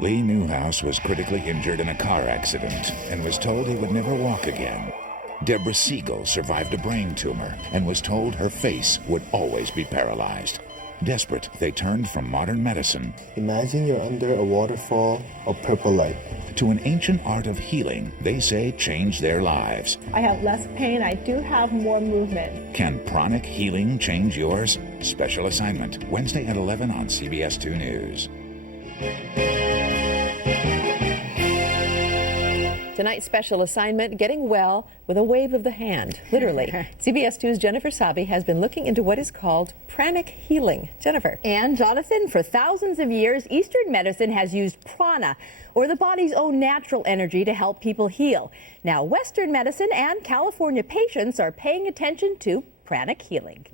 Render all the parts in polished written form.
Lee Newhouse was critically injured in a car accident and was told he would never walk again. Deborah Siegel survived a brain tumor and was told her face would always be paralyzed. Desperate, they turned from modern medicine. Imagine you're under a waterfall of purple light. To an ancient art of healing they say changed their lives. I have less pain. I do have more movement. Can pranic healing change yours? Special assignment, Wednesday at 11 on CBS 2 News. Tonight's special assignment, getting well with a wave of the hand, literally. CBS 2's Jennifer Sabi has been looking into what is called pranic healing. Jennifer. And Jonathan, for thousands of years, Eastern medicine has used prana, or the body's own natural energy, to help people heal. Now, Western medicine and California patients are paying attention to pranic healing.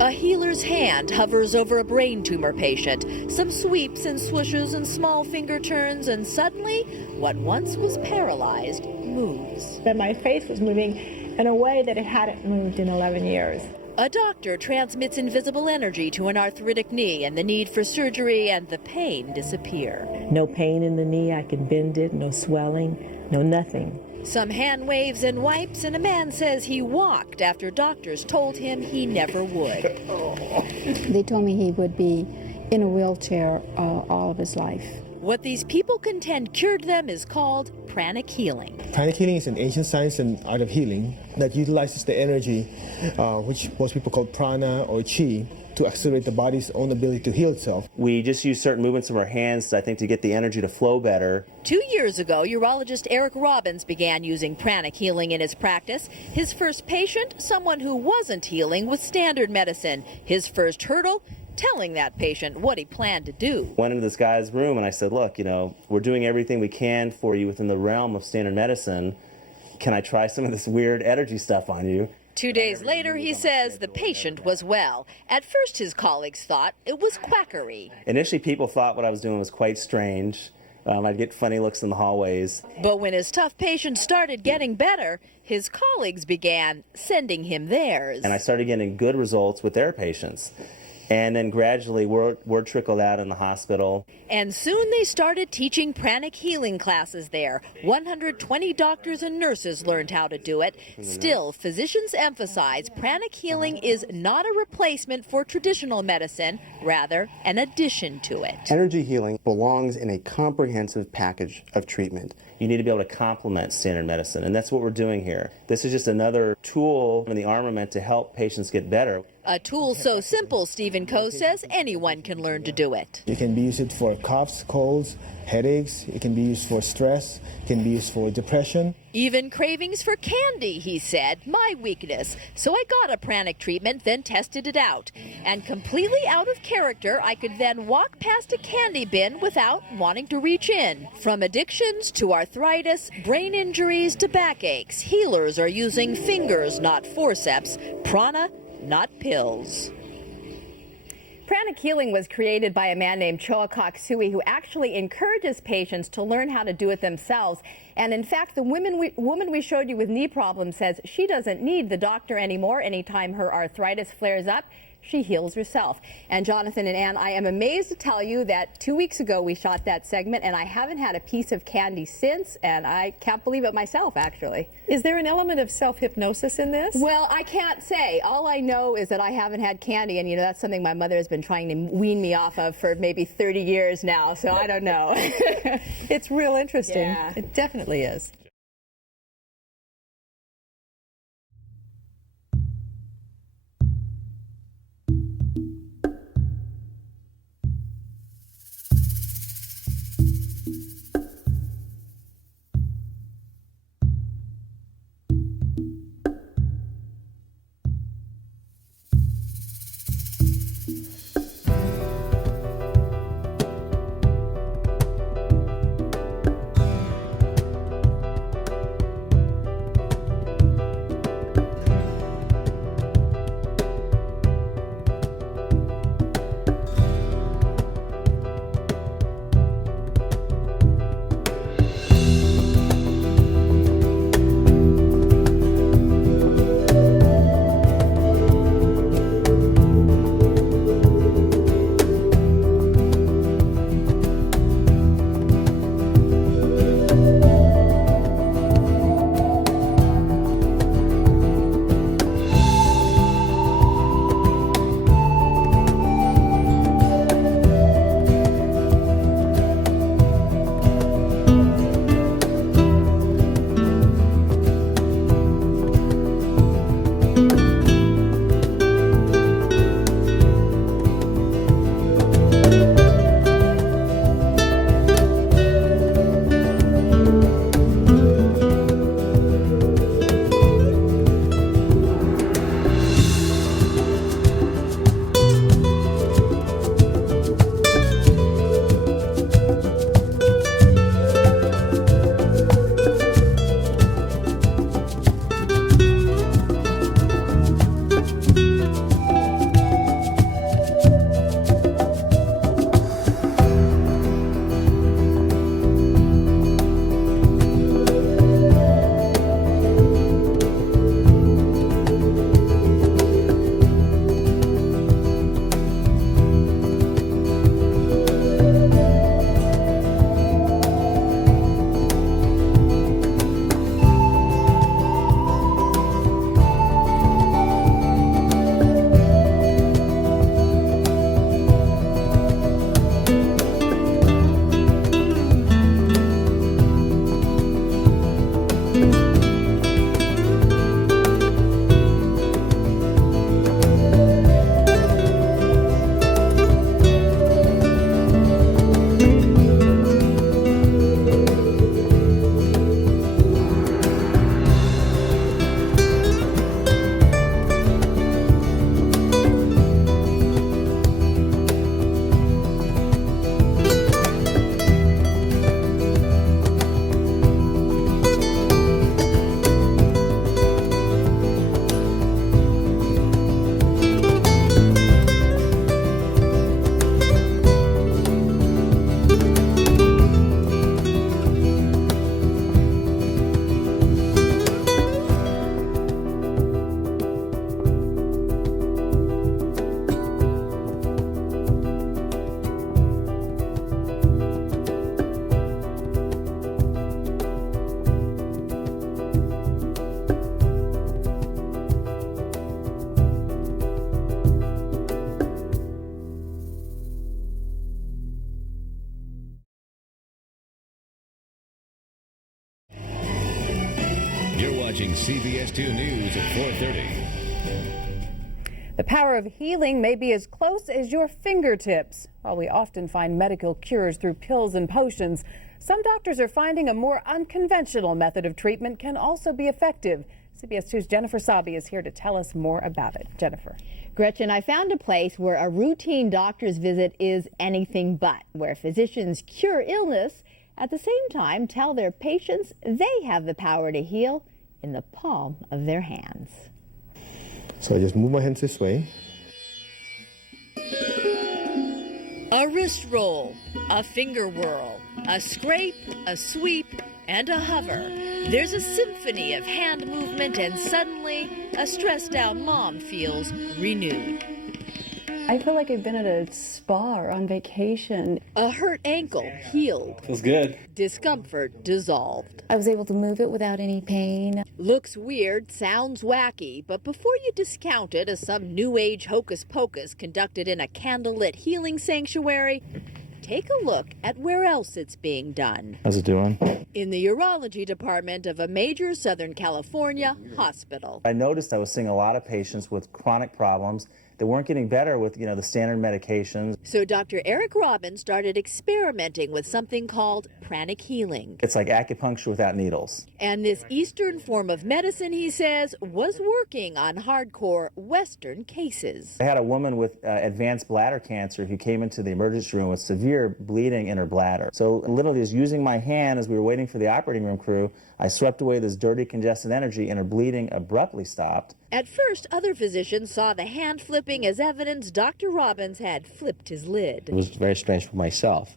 A healer's hand hovers over a brain tumor patient. Some sweeps and swooshes and small finger turns, and suddenly, what once was paralyzed moves. But my face was moving in a way that it hadn't moved in 11 years. A doctor transmits invisible energy to an arthritic knee, and the need for surgery and the pain disappear. No pain in the knee, I can bend it, no swelling, no nothing. Some hand waves and wipes, and a man says he walked after doctors told him he never would. They told me he would be in a wheelchair all of his life. What these people contend cured them is called pranic healing. Pranic healing is an ancient science and art of healing that utilizes the energy, which most people call prana or chi, to accelerate the body's own ability to heal itself. We just use certain movements of our hands, I think, to get the energy to flow better. 2 years ago, urologist Eric Robbins began using pranic healing in his practice. His first patient, someone who wasn't healing with standard medicine. His first hurdle, telling that patient what he planned to do. Went into this guy's room and I said, look, we're doing everything we can for you within the realm of standard medicine. Can I try some of this weird energy stuff on you? 2 days later, he says the patient was well. At first, his colleagues thought it was quackery. Initially, people thought what I was doing was quite strange. I'd get funny looks in the hallways. But when his tough patient started getting better, his colleagues began sending him theirs. And I started getting good results with their patients. And then gradually word trickled out in the hospital. And soon they started teaching pranic healing classes there. 120 doctors and nurses learned how to do it. Still, physicians emphasize pranic healing is not a replacement for traditional medicine, rather an addition to it. Energy healing belongs in a comprehensive package of treatment. You need to be able to complement standard medicine, and that's what we're doing here. This is just another tool in the armament to help patients get better. A tool so simple, Stephen Coe says, anyone can learn to do it. You can use it for coughs, colds, headaches. It can be used for stress. It can be used for depression. Even cravings for candy, he said, my weakness. So I got a pranic treatment, then tested it out. And completely out of character, I could then walk past a candy bin without wanting to reach in. From addictions to arthritis, brain injuries to backaches, healers are using fingers, not forceps, prana, not pills. Pranic healing was created by a man named Choa Kok Sui, who actually encourages patients to learn how to do it themselves. And in fact, the woman we showed you with knee problems says she doesn't need the doctor anymore. Anytime her arthritis flares up, she heals herself. And Jonathan and Ann, I am amazed to tell you that 2 weeks ago we shot that segment, and I haven't had a piece of candy since, and I can't believe it myself, actually. Is there an element of self-hypnosis in this? Well, I can't say. All I know is that I haven't had candy, and that's something my mother has been trying to wean me off of for maybe 30 years now, so I don't know. It's real interesting. Yeah. It definitely is. CBS 2 News at 4:30. The power of healing may be as close as your fingertips. While we often find medical cures through pills and potions, some doctors are finding a more unconventional method of treatment can also be effective. CBS 2's Jennifer Sabi is here to tell us more about it. Jennifer. Gretchen, I found a place where a routine doctor's visit is anything but, where physicians cure illness, at the same time tell their patients they have the power to heal in the palm of their hands. So I just move my hands this way. A wrist roll, a finger whirl, a scrape, a sweep, and a hover. There's a symphony of hand movement, and suddenly a stressed out mom feels renewed. I feel like I've been at a spa or on vacation. A hurt ankle healed. Feels good. Discomfort dissolved. I was able to move it without any pain. Looks weird, sounds wacky, but before you discount it as some new age hocus pocus conducted in a candlelit healing sanctuary, take a look at where else it's being done. How's it doing? In the urology department of a major Southern California hospital. I noticed I was seeing a lot of patients with chronic problems that weren't getting better with, the standard medications. So Dr. Eric Robbins started experimenting with something called pranic healing. It's like acupuncture without needles. And this Eastern form of medicine, he says, was working on hardcore Western cases. I had a woman with advanced bladder cancer who came into the emergency room with severe bleeding in her bladder. So literally just using my hand as we were waiting for the operating room crew, I swept away this dirty, congested energy and her bleeding abruptly stopped. At first, other physicians saw the hand flipping as evidence Dr. Robbins had flipped his lid. It was very strange for myself.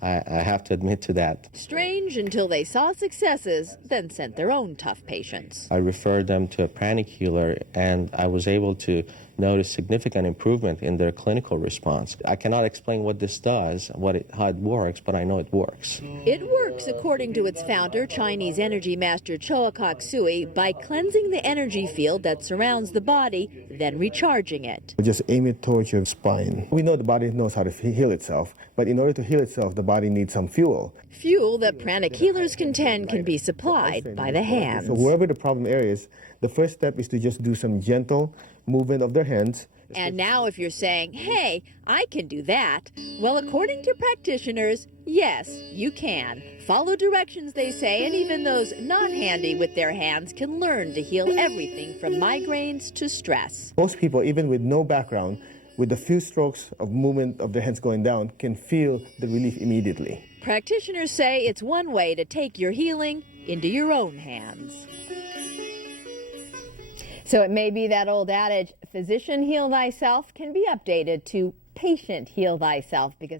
I have to admit to that. Strange until they saw successes, then sent their own tough patients. I referred them to a pranic healer, and I was able to notice significant improvement in their clinical response. I cannot explain what this does, how it works, but I know it works. It works, according to its founder, Chinese energy master Choa Kok Sui, by cleansing the energy field that surrounds the body, then recharging it. We just aim it towards your spine. We know the body knows how to heal itself, but in order to heal itself, the body needs some fuel. Fuel that pranic healers contend can be supplied by the hands. So wherever the problem area is, the first step is to just do some gentle movement of their hands. And now if you're saying, hey, I can do that, well, according to practitioners, yes, you can. Follow directions, they say, and even those not handy with their hands can learn to heal everything from migraines to stress. Most people, even with no background, with a few strokes of movement of their hands going down, can feel the relief immediately. Practitioners say it's one way to take your healing into your own hands. So it may be that old adage, physician heal thyself, can be updated to patient heal thyself, because